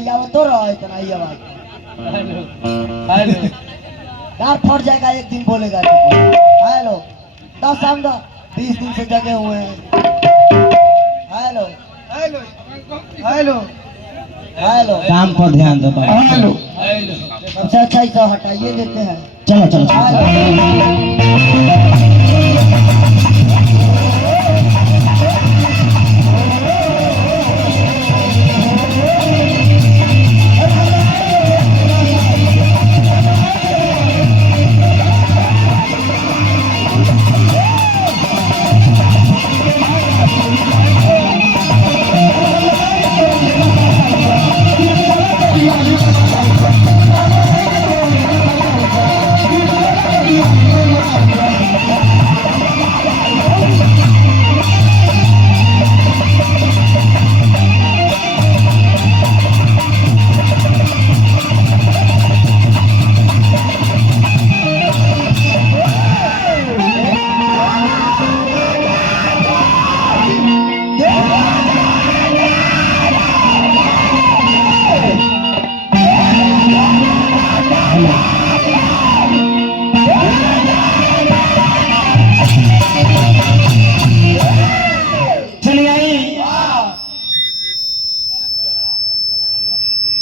गरियाव तो रहा इतना ही आवाज। हेलो यार फट जाएगा एक दिन बोलेगा तो। हेलो 10 साल 20 दिन से जगे हुए हैं। हेलो हेलो हेलो हेलो काम पर ध्यान दो। हेलो सबसे अच्छा इसे हटाइए देते हैं। चलो चलो चलो।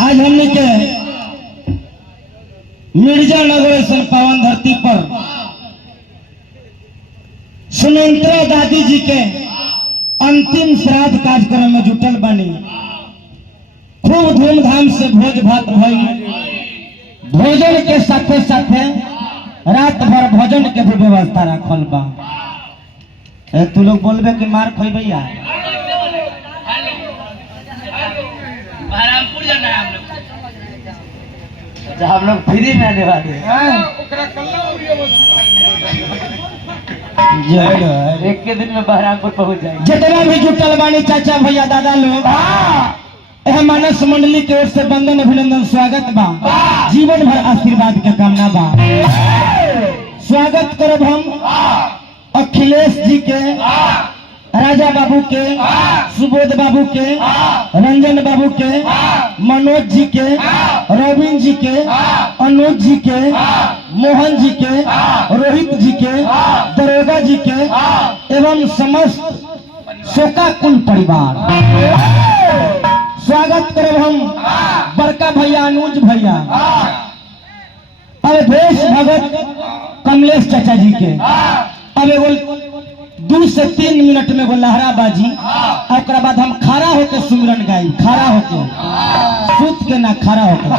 आज हमने के मिर्जानगर ऐसा पावन धरती पर सुनेंद्रा दादी जी के अंतिम श्राद्ध कार्यक्रम में जुटल बनी। खूब धूमधाम से भोज भात भई। भोजन के साथे साथे रात भर भोजन के भी व्यवस्था रखल बा। तू लोग बोलबे कि मार खोई भैया बहरामपुर जाना है हम लोग फ्री में आने वाले हैं। एक के दिन में बहरामपुर पहुंच जाएंगे। जितना भी जुटल बानी चाचा भैया दादा लोग मानस मंडली की ओर से वंदन अभिनंदन स्वागत बा। जीवन भर आशीर्वाद के कामना बा। स्वागत करब हम अखिलेश जी के, राजा बाबू के, सुबोध बाबू के, रंजन बाबू के, मनोज जी के, रविंद्र जी के, अनुज जी के, मोहन जी के, रोहित जी के, दरोगा जी के एवं समस्त शोका कुल परिवार। स्वागत करब हम बड़का भैया अनुज भैया, अवधेश भगत कमलेश चाचा जी के। अब एगो 2 से 3 मिनट में एगो लहरा बाजी, और बाद हम खड़ा होकर सुमिरन गाई। खड़ा होकर सूत के ना, खड़ा होकर।